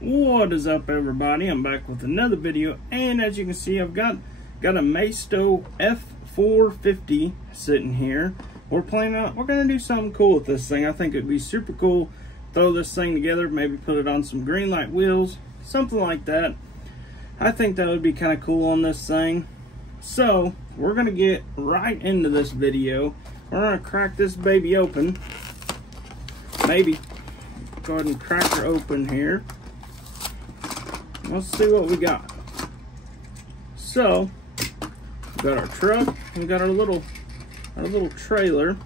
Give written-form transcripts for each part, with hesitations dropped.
What is up, everybody? I'm back with another video, and as you can see, I've got a Maisto F450 sitting here. We're gonna do something cool with this thing. I think it'd be super cool. Throw this thing together, maybe put it on some green light wheels, something like that. I think that would be kind of cool on this thing. So we're gonna get right into this video. We're gonna crack this baby open. Maybe go ahead and crack her open here. Let's see what we got. So, we got our truck, we got our little trailer.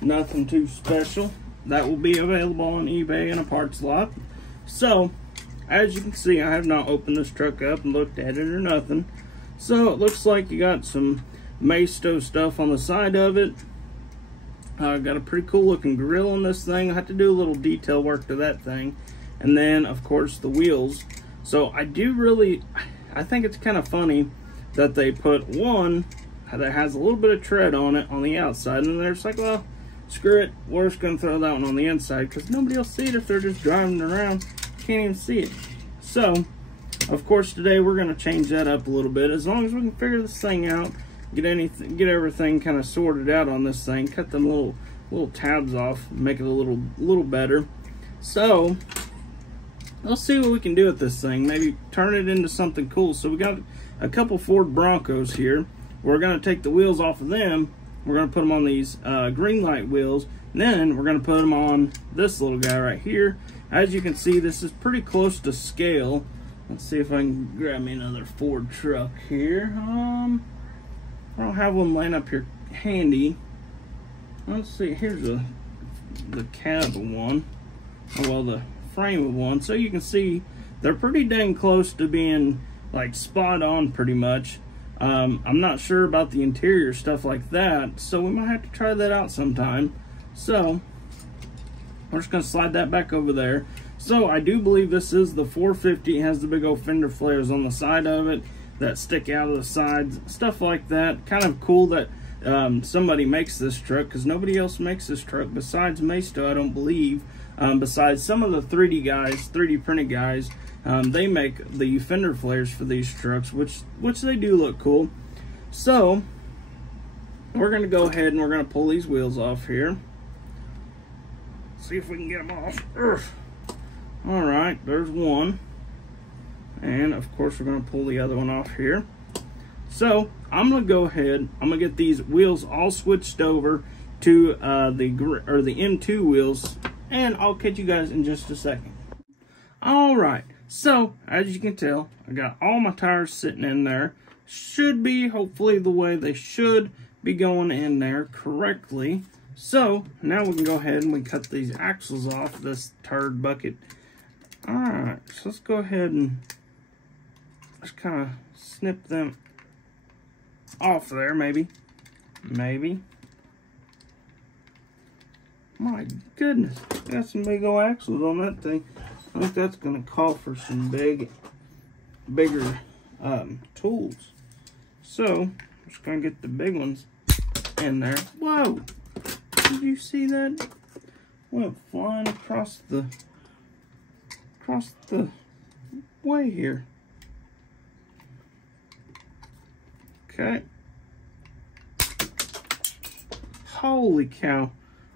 Nothing too special. That will be available on eBay in a parts lot. So, as you can see, I have not opened this truck up and looked at it or nothing. So, it looks like you got some maisto stuff on the side of it. Got a pretty cool looking grill on this thing. I have to do a little detail work to that thing. And then, of course, the wheels. So I think it's kind of funny that they put one that has a little bit of tread on it on the outside, and they're just like, well, screw it, we're just gonna throw that one on the inside because nobody will see it if they're just driving around. Can't even see it. So, of course, today we're gonna change that up a little bit. As long as we can figure this thing out, get everything kind of sorted out on this thing, cut them little tabs off, make it a little better. So let's see what we can do with this thing. Maybe turn it into something cool. So we got a couple Ford Broncos here. We're going to take the wheels off of them. We're going to put them on these green light wheels. And then we're going to put them on this little guy right here. As you can see, this is pretty close to scale. Let's see if I can grab me another Ford truck here. I don't have one laying up here handy. Let's see. Here's the cab of one. Well, the frame of one, so you can see they're pretty dang close to being like spot on pretty much. I'm not sure about the interior stuff like that, so we might have to try that out sometime. So we're just gonna slide that back over there. So I do believe this is the 450. It has the big old fender flares on the side of it that stick out of the sides, stuff like that. Kind of cool that somebody makes this truck, because nobody else makes this truck besides Maisto, I don't believe. Besides some of the 3D printed guys, they make the fender flares for these trucks, which they do look cool. So we're gonna go ahead and we're gonna pull these wheels off here. See if we can get them off. All right, there's one, and of course we're gonna pull the other one off here. So I'm gonna go ahead. I'm gonna get these wheels all switched over to the M2 wheels. And I'll catch you guys in just a second. Alright, so as you can tell, I got all my tires sitting in there. Should be, hopefully, the way they should be going in there correctly. So, now we can go ahead and we cut these axles off this turd bucket. Alright, so let's go ahead and just kind of snip them off there, maybe. My goodness, got some big old axles on that thing. I think that's gonna call for some bigger tools. So, I'm just gonna get the big ones in there. Whoa! Did you see that? Went flying across the way here. Okay. Holy cow.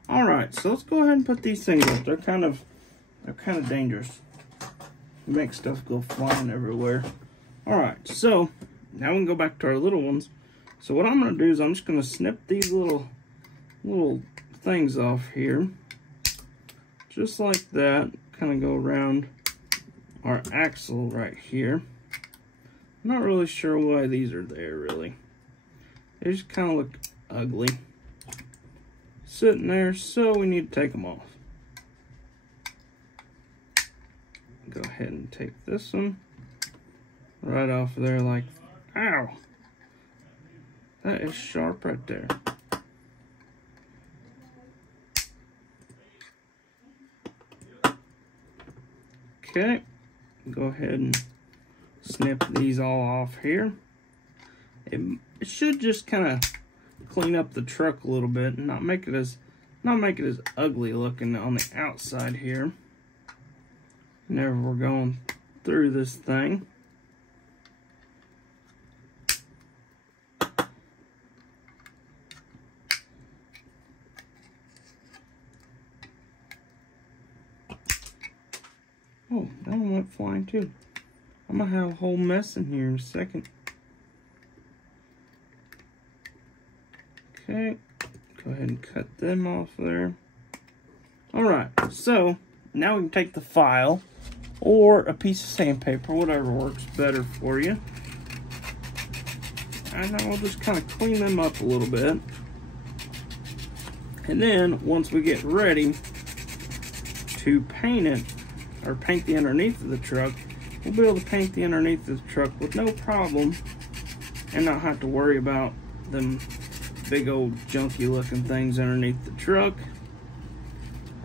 Alright, so let's go ahead and put these things up. They're kind of dangerous. Make stuff go flying everywhere. Alright, so now we can go back to our little ones. So what I'm gonna do is I'm just gonna snip these little things off here. Just like that. Kind of go around our axle right here. I'm not really sure why these are there, really. They just kind of look ugly sitting there, so we need to take them off. Go ahead and take this one right off of there, like, ow, that is sharp right there. Okay, go ahead and snip these all off here. It should just kind of clean up the truck a little bit and not make it as ugly looking on the outside here. whenever we're going through this thing. Oh, that one went flying too. I'm gonna have a whole mess in here in a second. Okay, go ahead and cut them off there. Alright, so now we can take the file or a piece of sandpaper, whatever works better for you. And then we'll just kind of clean them up a little bit. And then once we get ready to paint it, or paint the underneath of the truck, we'll be able to paint the underneath of the truck with no problem and not have to worry about them big old junky looking things underneath the truck.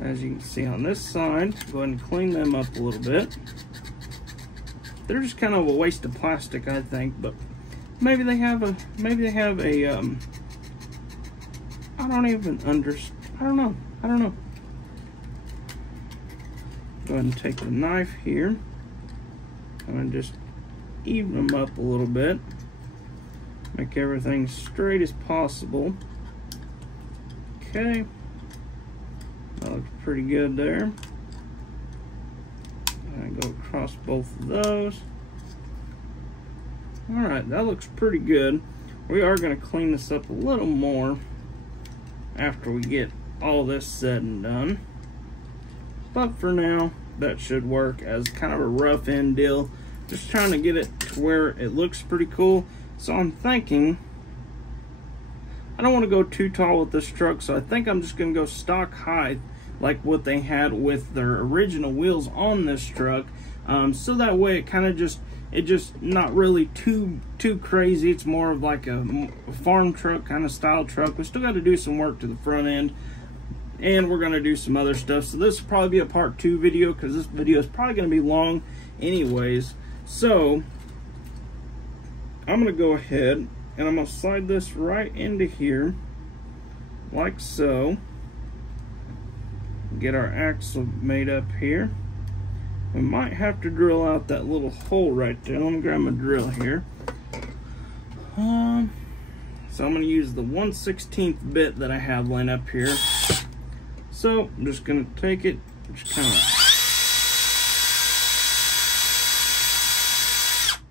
As you can see on this side, go ahead and clean them up a little bit. They're just kind of a waste of plastic, I think, but maybe they have a I don't know. Go ahead and take the knife here. I'm gonna just even them up a little bit. Make everything straight as possible. Okay. That looks pretty good there. And go across both of those. Alright, that looks pretty good. We are going to clean this up a little more after we get all this said and done. But for now, that should work as kind of a rough end deal. Just trying to get it to where it looks pretty cool. So I'm thinking, I don't want to go too tall with this truck, so I think I'm just going to go stock height like what they had with their original wheels on this truck. So that way it kind of just not really too crazy. It's more of like a farm truck kind of style truck. We still got to do some work to the front end, and we're going to do some other stuff. So this will probably be a part 2 video, because this video is probably going to be long anyways. So I'm going to go ahead and I'm going to slide this right into here like so. Get our axle made up here. We might have to drill out that little hole right there. Let me grab my drill here. So I'm going to use the 1/16 bit that I have laying up here. So I'm just going to take it, just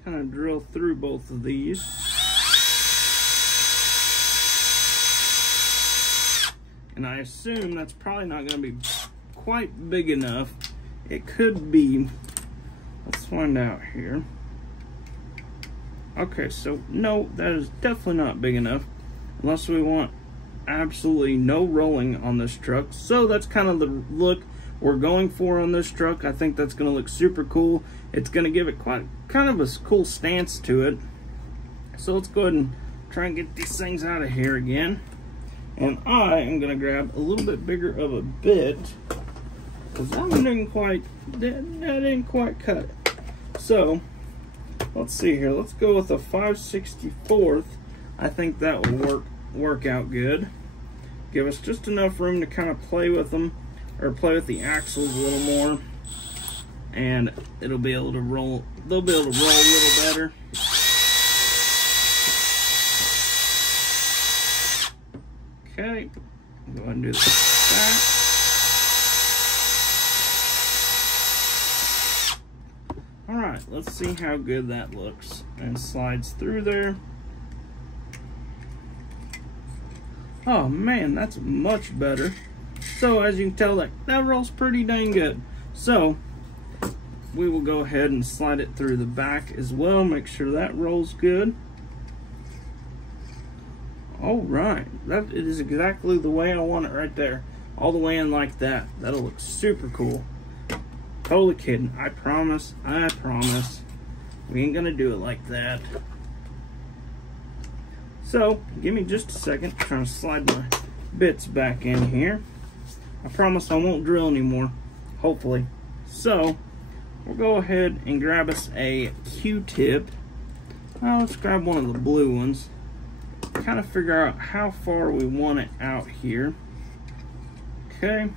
kind of drill through both of these. And I assume that's probably not going to be quite big enough. It could be. Let's find out here. Okay, so no, that is definitely not big enough. Unless we want absolutely no rolling on this truck. So that's kind of the look we're going for on this truck. I think that's going to look super cool. It's going to give it kind of a cool stance to it. So let's go ahead and try and get these things out of here again. And I am going to grab a little bit bigger of a bit, because that one didn't quite cut it. So let's see here. Let's go with a 5/64. I think that will work out good. Give us just enough room to kind of play with them, or play with the axles a little more, and it'll be able to roll. They'll be able to roll a little better. Okay, go ahead and do that. Alright, let's see how good that looks. And slides through there. Oh man, that's much better. So as you can tell, that rolls pretty dang good. So we will go ahead and slide it through the back as well. Make sure that rolls good. All right, that is exactly the way I want it right there. All the way in like that. That'll look super cool. Totally kidding. I promise. We ain't gonna do it like that. So, give me just a second. I'm trying to slide my bits back in here. I promise I won't drill anymore. Hopefully. So, we'll go ahead and grab us a Q-tip. Let's grab one of the blue ones. Kind of figure out how far we want it out here. Okay.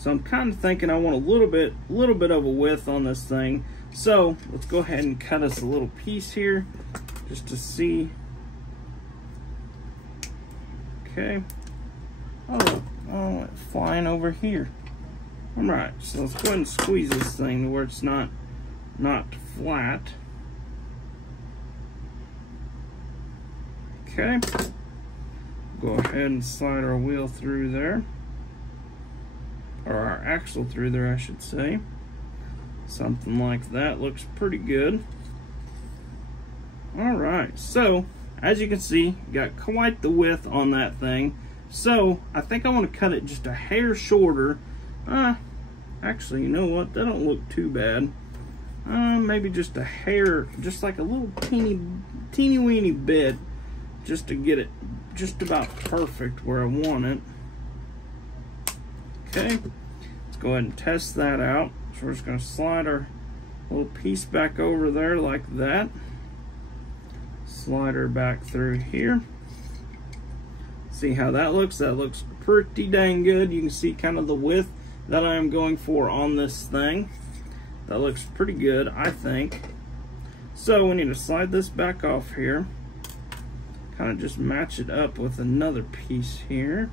So I'm kind of thinking I want a little bit of a width on this thing. So let's go ahead and cut us a little piece here just to see. Okay. Oh, it's flying over here. All right, so let's go ahead and squeeze this thing to where it's not flat. Okay. Go ahead and slide our wheel through there. Or our axle through there, I should say. Something like that looks pretty good. All right, so as you can see, got quite the width on that thing. So I think I want to cut it just a hair shorter. Actually, you know what? That don't look too bad. Maybe just a hair, just like a little teeny weeny bit, just to get it just about perfect where I want it. Okay, let's go ahead and test that out. So we're just going to slide our little piece back over there like that. Slide her back through here. See how that looks? That looks pretty dang good. You can see kind of the width that I am going for on this thing. That looks pretty good, I think. So we need to slide this back off here. Kind of just match it up with another piece here.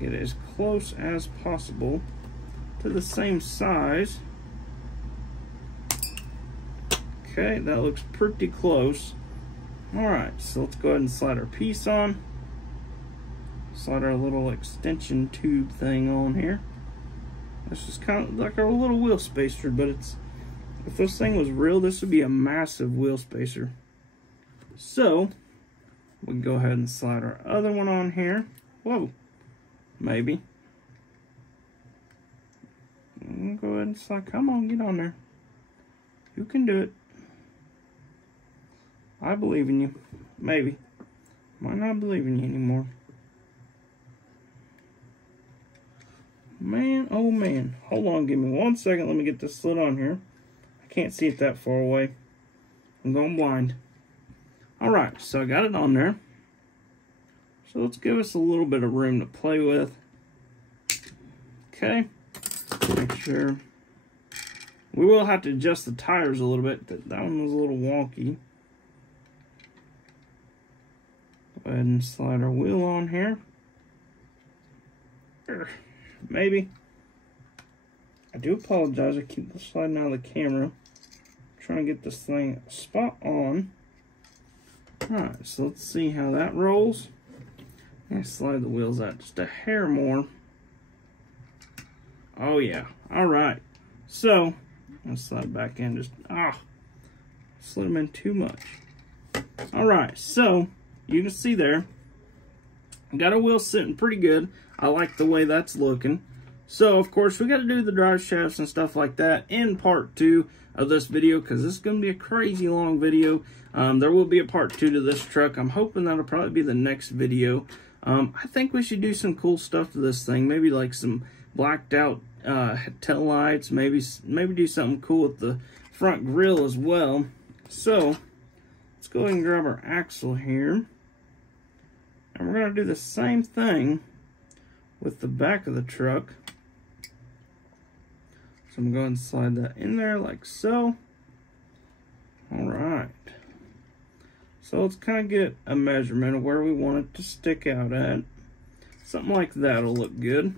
Get it as close as possible to the same size. Okay, that looks pretty close. Alright, so let's go ahead and slide our piece on. Slide our little extension tube thing on here. This is kind of like our little wheel spacer, but it's, if this thing was real, this would be a massive wheel spacer. So we can go ahead and slide our other one on here. Whoa, maybe. Go ahead and slide. Come on, get on there. You can do it. I believe in you. Maybe. Might not believe in you anymore. Man, oh man. Hold on, give me 1 second. Let me get this slid on here. I can't see it that far away. I'm going blind. Alright, so I got it on there. So let's give us a little bit of room to play with. Okay. Make sure. We will have to adjust the tires a little bit. That one was a little wonky. Go ahead and slide our wheel on here. Maybe. I do apologize. I keep sliding out of the camera. I'm trying to get this thing spot on. Alright, so let's see how that rolls. And slide the wheels out just a hair more. Oh yeah. Alright. So, let's slide back in. Just, slid them in too much. Alright, so you can see there, got our wheel sitting pretty good. I like the way that's looking. So, of course, we got to do the drive shafts and stuff like that in part 2 of this video, because this is going to be a crazy long video. There will be a part 2 to this truck. I'm hoping that'll probably be the next video. I think we should do some cool stuff to this thing. Maybe like some blacked out tail lights. Maybe do something cool with the front grille as well. So, let's go ahead and grab our axle here. And we're going to do the same thing with the back of the truck. So I'm going to slide that in there like so. Alright. So let's kind of get a measurement of where we want it to stick out at. Something like that will look good.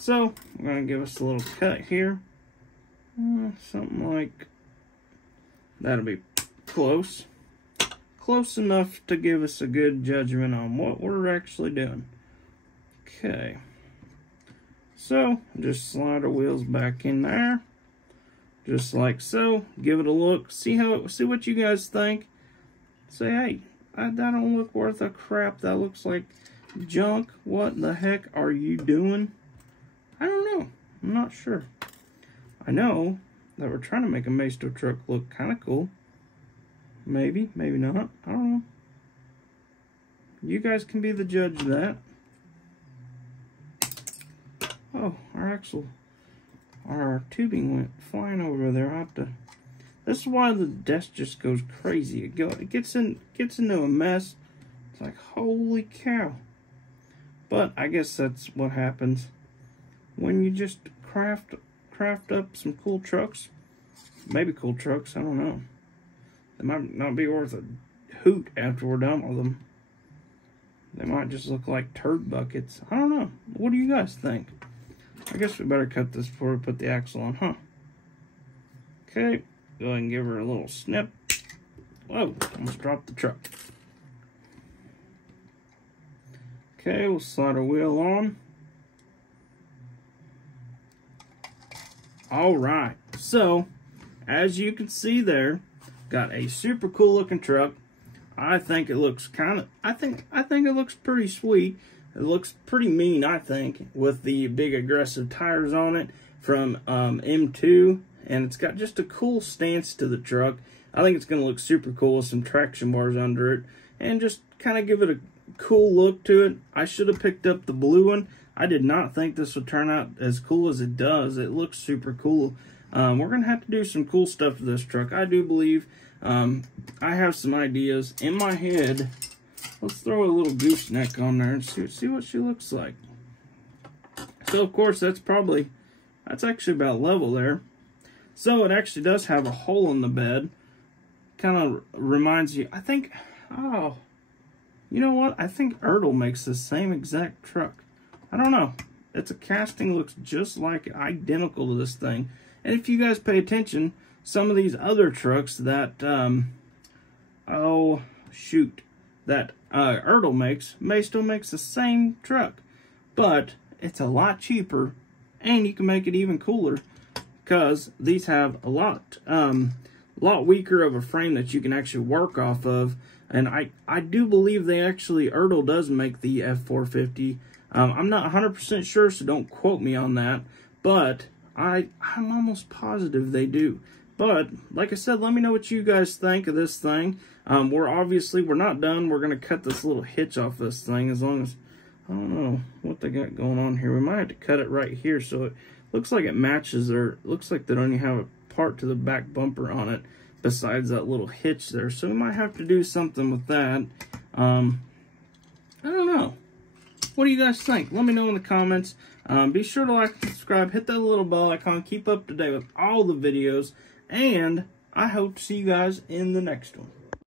So I'm going to give us a little cut here. Something like that'll be close. Close enough to give us a good judgment on what we're actually doing. Okay. So, just slide our wheels back in there. Just like so. Give it a look. See what you guys think. Say, hey, that don't look worth a crap. That looks like junk. What the heck are you doing? I don't know. I'm not sure. I know that we're trying to make a Maisto truck look kind of cool. Maybe, maybe not. I don't know. You guys can be the judge of that. Oh, our tubing went flying over there. I have to. This is why the desk just goes crazy. It gets into a mess. It's like, holy cow. But I guess that's what happens when you just craft up some cool trucks. Maybe cool trucks, I don't know. They might not be worth a hoot after we're done with them. They might just look like turd buckets. I don't know. What do you guys think? I guess we better cut this before we put the axle on, huh? Okay, go ahead and give her a little snip. Whoa, almost dropped the truck. Okay, we'll slide our wheel on. All right, so as you can see there, got a super cool looking truck. I think it looks I think it looks pretty sweet. It looks pretty mean, I think, with the big aggressive tires on it from M2, and it's got just a cool stance to the truck. I think it's going to look super cool with some traction bars under it, and just kind of give it a cool look to it. I should have picked up the blue one. I did not think this would turn out as cool as it does. It looks super cool. We're going to have to do some cool stuff to this truck, I do believe. I have some ideas in my head. Let's throw a little gooseneck on there and see what she looks like. So, of course, that's actually about level there. So, it actually does have a hole in the bed. Kind of reminds you, I think, oh, you know what? I think Ertl makes the same exact truck. I don't know. It's a casting, looks just like identical to this thing. And if you guys pay attention, some of these other trucks that, that Ertl makes, maisto makes the same truck. But it's a lot cheaper, and you can make it even cooler, because these have a lot weaker of a frame that you can actually work off of. And I do believe Ertl does make the F450. I'm not 100% sure, so don't quote me on that. But I'm almost positive they do. But, like I said, let me know what you guys think of this thing. We're not done. We're going to cut this little hitch off this thing, as long as, I don't know what they got going on here. We might have to cut it right here, so it looks like it matches, or looks like they don't even have a part to the back bumper on it besides that little hitch there. So we might have to do something with that. I don't know. What do you guys think? Let me know in the comments. Be sure to like and subscribe. Hit that little bell icon. Keep up to date with all the videos. And I hope to see you guys in the next one.